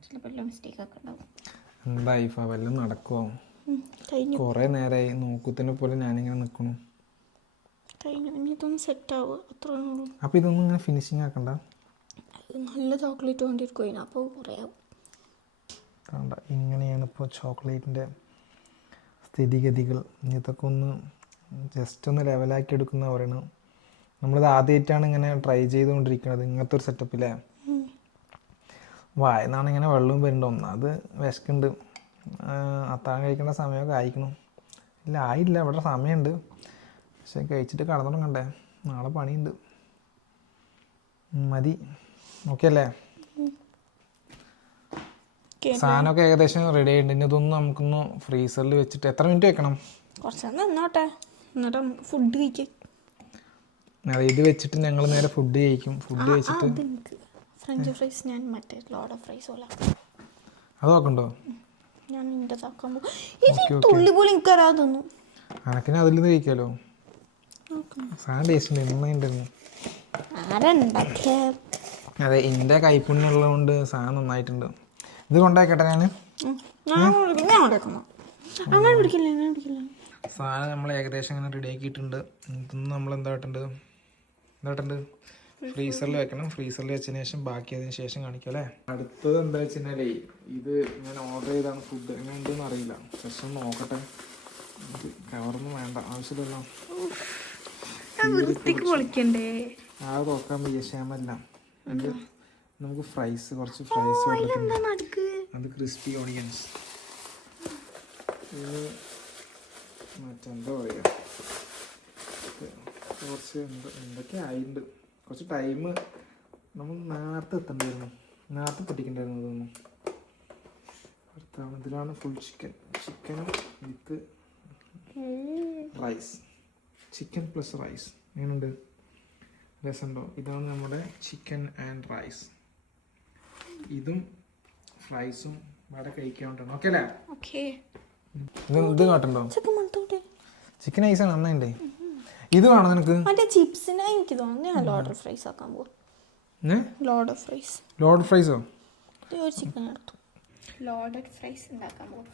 ചിലപ്പോൾ എല്ലാം മിസ്റ്റേക്ക് ഒക്കെ ഉണ്ടാവും. എന്താ ഐഫ വല്ലതും നടക്കുമോ? കഴിഞ്ഞു കുറേ നേരമായി നോക്കുത്തിനെ പോലെ ഞാനിങ്ങനെ നിൽക്കണു. കഴിഞ്ഞു. ഇനി ഇതൊന്ന് സെറ്റ് ആവുക അത്രേ ഉള്ളൂ. അപ്പോൾ ഇതൊന്നും ഇങ്ങനെ ഫിനിഷിങ് ആക്കണ്ട. നല്ല ചോക്ലേറ്റ് വേണ്ടിയിരിക്കും അപ്പോൾ കുറേ ആവും. വേണ്ട, ഇങ്ങനെയാണ് ഇപ്പോൾ ചോക്ലേറ്റിൻ്റെ സ്ഥിതിഗതികൾ. ഇതൊക്കെ ഒന്ന് ജസ്റ്റ് ഒന്ന് ലെവലാക്കി എടുക്കുന്ന പറയണം. നമ്മളിത് ആദ്യമായിട്ടാണ് ഇങ്ങനെ ട്രൈ ചെയ്തുകൊണ്ടിരിക്കുന്നത് ഇങ്ങനത്തെ ഒരു സെറ്റപ്പില്ലേ. വായനാണ് ഇങ്ങനെ വെള്ളവും വരുന്നുണ്ട്. ഒന്നാമത് വിശക്കുണ്ട്. അത്താഴം കഴിക്കേണ്ട സമയമൊക്കെ ആയിക്കണം. ഇല്ല ആയില്ല, ഇവിടെ സമയമുണ്ട്. പക്ഷെ കഴിച്ചിട്ട് കടന്നുറങ്ങണ്ടേ, നാളെ പണിയുണ്ട്. മതി, ഓക്കെ അല്ലേ? സാധനമൊക്കെ ഏകദേശം റെഡി ആയിട്ടുണ്ട്. ഇനി ഇതൊന്നും നമുക്കൊന്ന് ഫ്രീസറിൽ വെച്ചിട്ട് എത്ര മിനിറ്റ് വെക്കണം? കുറച്ച് നിന്നോട്ടെ, എന്നിട്ട് നമുക്ക് ഫുഡ് കഴിക്കും. അതെ, ഇത് വെച്ചിട്ട് ഞങ്ങൾ നേരെ ഫുഡ് കഴിക്കും. ഫുഡ് കഴിച്ചിട്ട് ഫ്രഞ്ച് ഫ്രൈസ് ഞാൻ മറ്റേ ലോഡ് ഓഫ് ഫ്രൈസ് പോലെ അത് നോക്കണ്ടോ? ഞാൻ നിന്റെ താക്കാൻ പോകും. ഇത് തുള്ളി പോലും എനിക്ക് അറിയാതെ തന്നു. അനക്കിന് അതിൽ നിന്ന് കഴിക്കാമല്ലോ. സാധനം ടേസ്റ്റ് ഉണ്ട്, നന്നായിട്ടുണ്ടായിരുന്നു. ആരുണ്ടാക്കിയ അതെ, എൻ്റെ കൈപ്പുണ്യം ഉള്ളതുകൊണ്ട് സാധനം നന്നായിട്ടുണ്ട്. ഇത് കൊണ്ടാക്കട്ടെ ഞാൻ അങ്ങനെ പിടിക്കില്ല. സാധനം നമ്മൾ ഏകദേശം അങ്ങനെ റെഡി ആക്കിയിട്ടുണ്ട്. ഇതൊന്നും നമ്മൾ എന്തായിട്ടുണ്ട് ഫ്രീസറിൽ വെക്കണം. ഫ്രീസറിൽ വെച്ചതിന് ശേഷം ബാക്കി അതിന് ശേഷം കാണിക്കാം അല്ലേ. അടുത്തത് എന്താ വെച്ച് കഴിഞ്ഞാലേ, ഇത് ഞാൻ ഓർഡർ ചെയ്താണ് ഫുഡ്. എങ്ങനെ ഉണ്ടെന്ന് അറിയില്ല, പക്ഷെ ഒന്ന് നോക്കട്ടെ. കവറൊന്നും വേണ്ട, ആവശ്യമില്ലല്ലോ. പൊളിക്കണ്ടേ ആ നോക്കാൻ വയ്യ, ക്ഷമല്ല. നമുക്ക് ഫ്രൈസ്, കുറച്ച് ഫ്രൈസ് അത് ക്രിസ്പി ഓണിയൻസ്. ഇത് മറ്റെന്താ പറയുക, കുറച്ച് എന്തൊക്കെ ആയിട്ടുണ്ട്. കുറച്ച് ടൈം നമ്മൾ നേരത്തെ എത്തണ്ടായിരുന്നു, നേരത്തെ പൊട്ടിക്കണ്ടായിരുന്നു. ഇതൊന്നും അടുത്താണ്. ഇതിലാണ് ഫുൾ ചിക്കനും വിത്ത് റൈസ്, ചിക്കൻ പ്ലസ് റൈസ്. എങ്ങനെയുണ്ട്, രസമുണ്ടോ? ഇതാണ് നമ്മുടെ ചിക്കൻ ആൻഡ് റൈസ്. ഇതും ഫ്രൈസും ഇവിടെ കഴിക്കാണ്ടാണ്. ഓക്കെ അല്ലേ? ഇത് കാട്ടുണ്ടോ? ചിക്കൻ ഐസാണ് നന്നായിണ്ടേ. ഇത് വേണോ നിനക്ക്? മറ്റേ ചിപ്സിന് എനിക്ക് തോന്നുന്നു ഞാൻ ലോഡ് ഫ്രൈസ് ആക്കാൻ പോകും. Load fries. ലോഡ് ഫ്രൈസോ? ഒരു ചിക്കൻ എടുത്തു ലോഡഡ് ഫ്രൈസ് ഉണ്ടാക്കാൻ പോകും.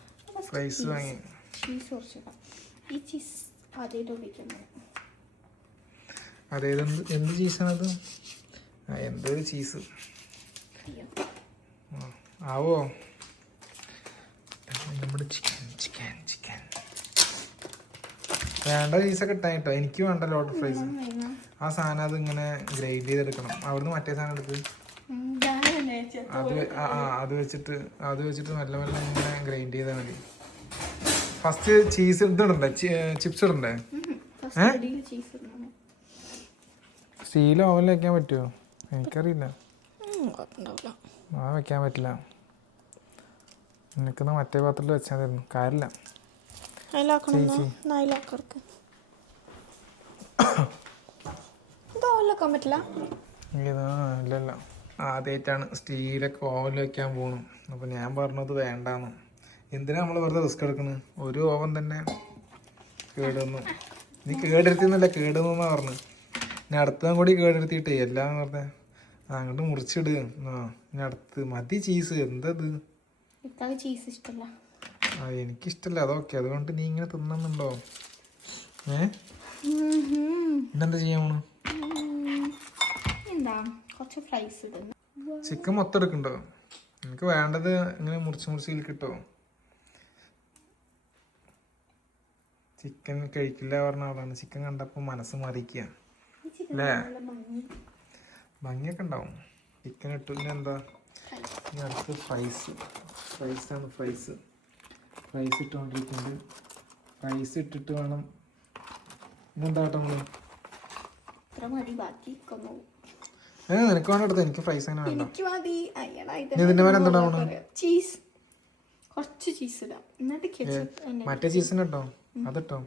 ഫ്രൈസ് വാങ്ങി ചീസ് കുറച്ച്. ഈ ചീസ് ആദ്യമായിട്ട് ഉപയോഗിക്കുന്നത്. അതെ, എന്ത് ചീസാണത്? എന്തൊരു ചീസ് ആവോ? നമ്മുടെ ചിക്കൻ വേണ്ട ചീസൊക്കെ ഇട്ടാ കേട്ടോ. എനിക്ക് വേണ്ട ലോഡ് ഫ്രൈസ്. ആ സാധനം അത് ഇങ്ങനെ ഗ്രൈൻഡ് ചെയ്തെടുക്കണം. അവിടുന്ന് മറ്റേ സാധനം എടുത്ത് അത് വെച്ചിട്ട് നല്ല നല്ല ഇങ്ങനെ ഗ്രൈൻഡ് ചെയ്താൽ മതി. ഫസ്റ്റ് ചീസ് ഇതിടണ്ടേ, ചിപ്സ് ഇടണ്ടേ? സ്റ്റീൽ ഓവനിൽ വെക്കാൻ പറ്റുമോ? എനിക്കറിയില്ല. ആ വെക്കാൻ പറ്റില്ല. എനിക്കൊന്ന് മറ്റേ പാത്രത്തിൽ വെച്ചാൽ തരുന്നു. കാര്യമില്ല. ഇല്ലല്ല, ആദ്യമായിട്ടാണ് സ്റ്റീലൊക്കെ ഓവനിൽ വെക്കാൻ പോകണം. അപ്പം ഞാൻ പറഞ്ഞത് വേണ്ടാന്ന്. എന്തിനാ നമ്മൾ വെറുതെ റിസ്ക് എടുക്കുന്നത്? ഒരു ഓവൻ തന്നെ കേടുവന്നു. നീ കേടെടുത്തിന്നല്ല, കേടുവന്നാ പറഞ്ഞു. ഇനി അടുത്തതും കൂടി കേടെടുത്തിട്ടേ എല്ലാം പറഞ്ഞ അങ്ങോട്ട് മുറിച്ചിടുക. ഇനി അടുത്ത് മതി ചീസ്. എന്തത്? ചീസ് ഇഷ്ടമല്ല. എനിക്കിഷ്ടല്ല. അതൊക്കെ അതുകൊണ്ട് നീ ഇങ്ങനെ തിന്നുന്നുണ്ടോ? ഇതെന്താ ചെയ്യാൻ പോണു? ചിക്കൻ മൊത്തം എടുക്കണ്ടോ? എനിക്ക് വേണ്ടത് ഇങ്ങനെ മുറിച്ച് കിട്ടോ? ചിക്കൻ കഴിക്കില്ല പറഞ്ഞ ആളാണ്. ചിക്കൻ കണ്ടപ്പോൾ മനസ്സ് മറിക്കുക അല്ലേ? ഭംഗിയൊക്കെ ഉണ്ടാവും. ചിക്കൻ ഇട്ടിട്ട് എന്താ ഇനി അടുത്ത് ഫ്രൈസാണ്. ഫ്രൈസ് ഇട്ടുകൊണ്ടിരിക്കുന്നുണ്ട്. ഫ്രൈസ് ഇട്ടിട്ട് വേണം. ഇതെന്താ കേട്ടോ നമ്മള് നിനക്ക് വേണ്ട എടുത്തോ. എനിക്ക് ഫ്രൈസ് അങ്ങനെ വേണ്ട. ഇതിന്റെ പേര് എന്താ മറ്റേ ചീസിന് കേട്ടോ, അതിട്ടോ.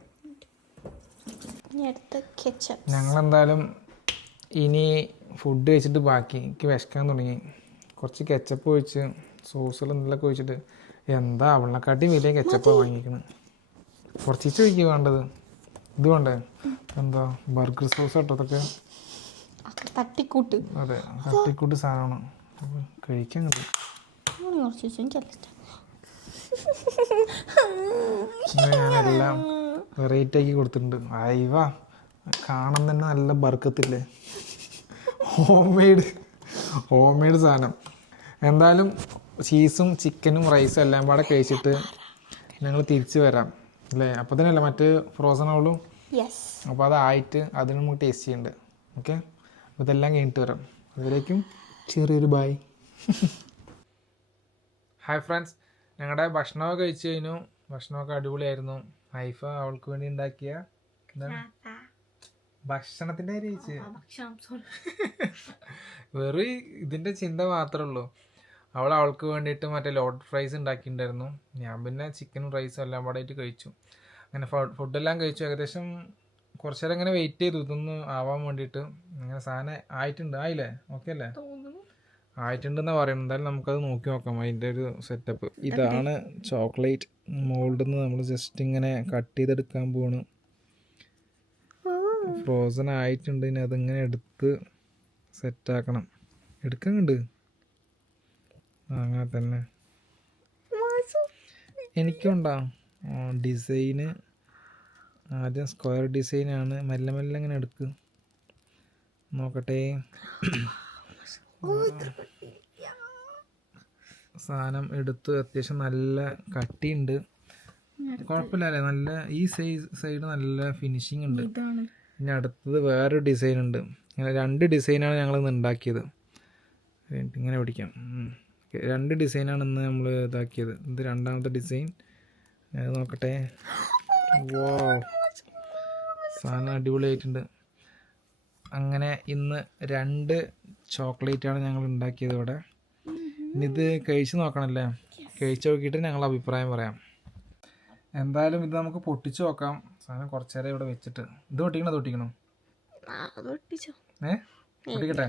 ഞങ്ങളെന്തായാലും ഇനി ഫുഡ് കഴിച്ചിട്ട് ബാക്കി എനിക്ക് വിശക്കാൻ തുടങ്ങി. കുറച്ച് കെച്ചപ്പ് ഒഴിച്ച് സോസുകൾ എന്തെങ്കിലുമൊക്കെ ഒഴിച്ചിട്ട് എന്താ അവളെക്കാട്ടി വലിയ കെച്ചപ്പ് വാങ്ങിക്കുന്നത്. കുറച്ച് ഒഴിക്കുക വേണ്ടത്. ഇത് വേണ്ടേ? എന്താ ബർഗർ സോസ് കേട്ടോ. അതൊക്കെ തട്ടിക്കൂട്ട്. അതെ, തട്ടിക്കൂട്ട് സാധനമാണ്. കഴിക്കാൻ കിട്ടും. അങ്ങനെ കുറച്ച് വെച്ചു എനിക്കല്ല ഇഷ്ടം. ഞാനെല്ലാം വെറൈറ്റി ആക്കി കൊടുത്തിട്ടുണ്ട്. അയവാ കാണാൻ തന്നെ നല്ല ബർക്കത്തില്ലേ, ഹോം മെയ്ഡ് സാധനം. എന്തായാലും ചീസും ചിക്കനും റൈസും എല്ലാം കൂടെ കഴിച്ചിട്ട് ഞങ്ങൾ തിരിച്ച് വരാം അല്ലേ? അപ്പോൾ തന്നെയല്ലേ മറ്റ് ഫ്രോസൺ ആവുള്ളൂ. യെസ്. അപ്പോൾ അതായിട്ട് അതിന് നമുക്ക് ടേസ്റ്റ് ചെയ്യുന്നുണ്ട്. ഓക്കെ, അപ്പോൾ ഇതെല്ലാം കഴിഞ്ഞിട്ട് വരാം. അതുവരേക്കും ചെറിയൊരു ബായ്. ഹായ് ഫ്രണ്ട്സ്, ഞങ്ങളുടെ ഭക്ഷണമൊക്കെ കഴിച്ചു കഴിഞ്ഞു. ഭക്ഷണമൊക്കെ അടിപൊളിയായിരുന്നു. ഹൈഫ അവൾക്ക് വേണ്ടി ഉണ്ടാക്കിയ എന്താണ് ഭക്ഷണത്തിൻ്റെ കാര്യം ചോദിച്ചു. വെറും ഇതിൻ്റെ ചിന്ത മാത്രമേ ഉള്ളൂ. അവൾക്ക് വേണ്ടിയിട്ട് മറ്റേ ലോഡ് ഫ്രൈസ് ഉണ്ടാക്കിയിട്ടുണ്ടായിരുന്നു. ഞാൻ പിന്നെ ചിക്കനും റൈസും എല്ലാം കൂടെ ആയിട്ട് കഴിച്ചു. അങ്ങനെ ഫുഡെല്ലാം കഴിച്ചു. ഏകദേശം കുറച്ച് നേരം ഇങ്ങനെ വെയിറ്റ് ചെയ്തു ഇതൊന്ന് ആവാൻ വേണ്ടിയിട്ട്. അങ്ങനെ സാധനം ആയിട്ടുണ്ട്. ആയില്ലേ? ഓക്കെ അല്ലേ? ആയിട്ടുണ്ടെന്നാണ് പറയുന്നത്. എന്തായാലും നമുക്കത് നോക്കി നോക്കാം അതിൻ്റെ ഒരു സെറ്റപ്പ്. ഇതാണ് ചോക്ലേറ്റ് മോൾഡിൽ നിന്ന് നമ്മൾ ജസ്റ്റ് ഇങ്ങനെ കട്ട് ചെയ്തെടുക്കാൻ പോവാണ്. ഫ്രോസൺ ആയിട്ടുണ്ട്. ഇനി അതിങ്ങനെ എടുത്ത് സെറ്റാക്കണം. എടുക്കുന്നുണ്ട് അങ്ങനെ തന്നെ. എനിക്കുണ്ടോ ഡിസൈന്? ആദ്യം സ്ക്വയർ ഡിസൈനാണ്. മെല്ലെ മെല്ലെ ഇങ്ങനെ എടുക്കുക. നോക്കട്ടെ. സാധനം എടുത്ത് അത്യാവശ്യം നല്ല കട്ടിയുണ്ട്. കുഴപ്പമില്ലല്ലേ? നല്ല ഈ സൈഡ് നല്ല ഫിനിഷിങ് ഉണ്ട്. പിന്നെ അടുത്തത് വേറൊരു ഡിസൈൻ ഉണ്ട്. ഇങ്ങനെ 2 ഡിസൈനാണ് ഞങ്ങൾ ഇന്ന് ഉണ്ടാക്കിയത്. ഇങ്ങനെ പിടിക്കാം. 2 ഡിസൈനാണ് ഇന്ന് നമ്മൾ ഇതാക്കിയത്. ഇത് രണ്ടാമത്തെ ഡിസൈൻ. അത് നോക്കട്ടെ. വാവ്, സാധനം അടിപൊളിയായിട്ടുണ്ട്. അങ്ങനെ ഇന്ന് 2 ചോക്ലേറ്റാണ് ഞങ്ങൾ ഉണ്ടാക്കിയത് ഇവിടെ. ഇനി ഇത് കഴിച്ച് നോക്കണമല്ലേ? കഴിച്ച് നോക്കിയിട്ട് ഞങ്ങൾ അഭിപ്രായം പറയാം. എന്തായാലും ഇത് നമുക്ക് പൊട്ടിച്ച് നോക്കാം. സാധനം കുറച്ച് നേരം ഇവിടെ വെച്ചിട്ട്. ഇത് പൊട്ടിക്കണോ? പൊട്ടിക്കട്ടെ?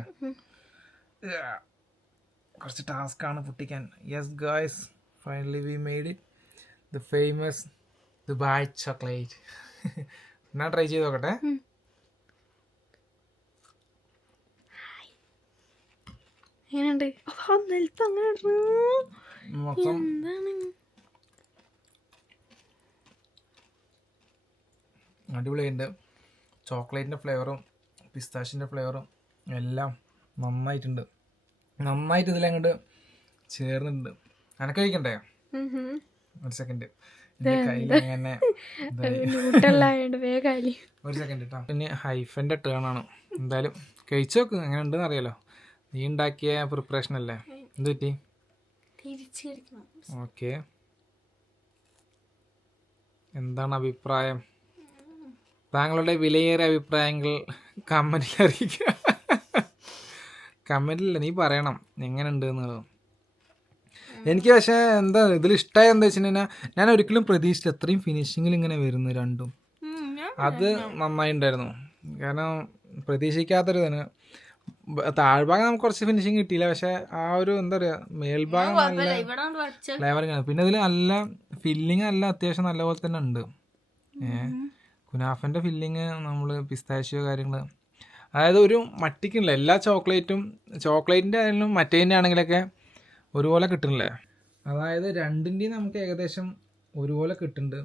കുറച്ച് ടാസ്ക്കാണ് പൊട്ടിക്കാൻ. Yes guys, finally we made it. The famous Dubai chocolate. ഞാൻ ട്രൈ ചെയ്ത് നോക്കട്ടെ. മൊത്തം അടിപൊളിയുണ്ട്. ചോക്ലേറ്റിൻ്റെ ഫ്ലേവറും പിസ്താഷിൻ്റെ ഫ്ലേവറും എല്ലാം നന്നായിട്ടുണ്ട്. നന്നായിട്ട് ഇതിലങ്ങോട്ട് ചേർന്നിട്ടുണ്ട്. അനക്ക് കഴിക്കണ്ടേ? ഒരു സെക്കൻഡ്. എൻ്റെ കയ്യിൽ അങ്ങനെ ഒരു സെക്കൻഡ് കേട്ടോ. പിന്നെ ഹൈഫൻ്റെ ടേൺ ആണ്. എന്തായാലും കഴിച്ചു നോക്ക്, എങ്ങനെ ഉണ്ടെന്ന് അറിയാലോ. നീ ഉണ്ടാക്കിയ പ്രിപ്പറേഷൻ അല്ലേ. എന്ത് പറ്റി? ഓക്കെ, എന്താണ് അഭിപ്രായം? താങ്കളുടെ വിലയേറിയ അഭിപ്രായങ്ങൾ കമൻറ്റിൽ അറിയിക്കുക. കമൻറ്റിലല്ല, നീ പറയണം എങ്ങനെ ഉണ്ട് എന്നുള്ളത്. എനിക്ക് പക്ഷേ എന്താ ഇതിൽ ഇഷ്ടമായ എന്താ വെച്ചിട്ടുണ്ടെങ്കിൽ ഞാൻ ഒരിക്കലും പ്രതീക്ഷിച്ചില്ല അത്രയും ഫിനിഷിങ്ങിൽ ഇങ്ങനെ വരുന്നു രണ്ടും. അത് നന്നായിട്ടുണ്ടായിരുന്നു. കാരണം പ്രതീക്ഷിക്കാത്തൊരു തന്നെ. താഴ്ഭാഗം നമുക്ക് കുറച്ച് ഫിനിഷിങ് കിട്ടിയില്ല. പക്ഷെ ആ ഒരു എന്താ പറയുക, മേൽഭാഗം നല്ല ഫ്ലേവറിങ് ആണ്. പിന്നെ ഇതിൽ നല്ല ഫില്ലിങ് നല്ല അത്യാവശ്യം നല്ല പോലെ തന്നെ ഉണ്ട്. കുനാഫൻ്റെ ഫില്ലിങ് നമ്മൾ പിസ്താഷ്യോ കാര്യങ്ങൾ, അതായത് ഒരു മട്ടിക്കുള്ള എല്ലാ ചോക്ലേറ്റിൻ്റെ ആയാലും മറ്റേതിൻ്റെ ആണെങ്കിലൊക്കെ ഒരുപോലെ കിട്ടുന്നില്ലേ. അതായത് രണ്ടിൻ്റെയും നമുക്ക് ഏകദേശം ഒരുപോലെ കിട്ടുന്നുണ്ട്.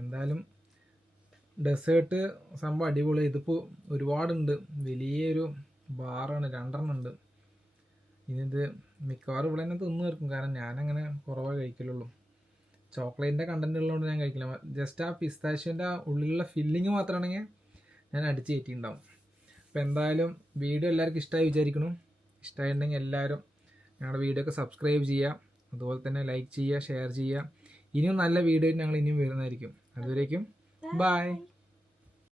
എന്തായാലും ഡെസേർട്ട് സംഭവം അടിപൊളി. ഇതിപ്പോൾ ഒരുപാടുണ്ട്, വലിയൊരു ബാറാണ്, 2 ഉണ്ട്. ഇനിയിത് മിക്കവാറും ഇവിടെ തന്നെ തിന്നു തീർക്കും. കാരണം ഞാനങ്ങനെ കുറവേ കഴിക്കലുള്ളൂ. ചോക്ലേറ്റിൻ്റെ കണ്ടൻറ് ഉള്ളതുകൊണ്ട് ഞാൻ കഴിക്കില്ല. ജസ്റ്റ് ആ പിസ്താഷ്യോൻ്റെ ഉള്ളിലുള്ള ഫില്ലിങ് മാത്രമാണെങ്കിൽ ഞാൻ അടിച്ച് കയറ്റിയിട്ടുണ്ടാവും. അപ്പോൾ എന്തായാലും വീഡിയോ എല്ലാവർക്കും ഇഷ്ടമായി വിചാരിക്കണം. ഇഷ്ടമായിട്ടുണ്ടെങ്കിൽ എല്ലാവരും ഞങ്ങളുടെ വീഡിയോ ഒക്കെ സബ്സ്ക്രൈബ് ചെയ്യുക. അതുപോലെ തന്നെ ലൈക്ക് ചെയ്യുക, ഷെയർ ചെയ്യുക. ഇനിയും നല്ല വീഡിയോ ഞങ്ങൾ ഇനിയും വരുന്നതായിരിക്കും. അതുവരേക്കും ബൈ.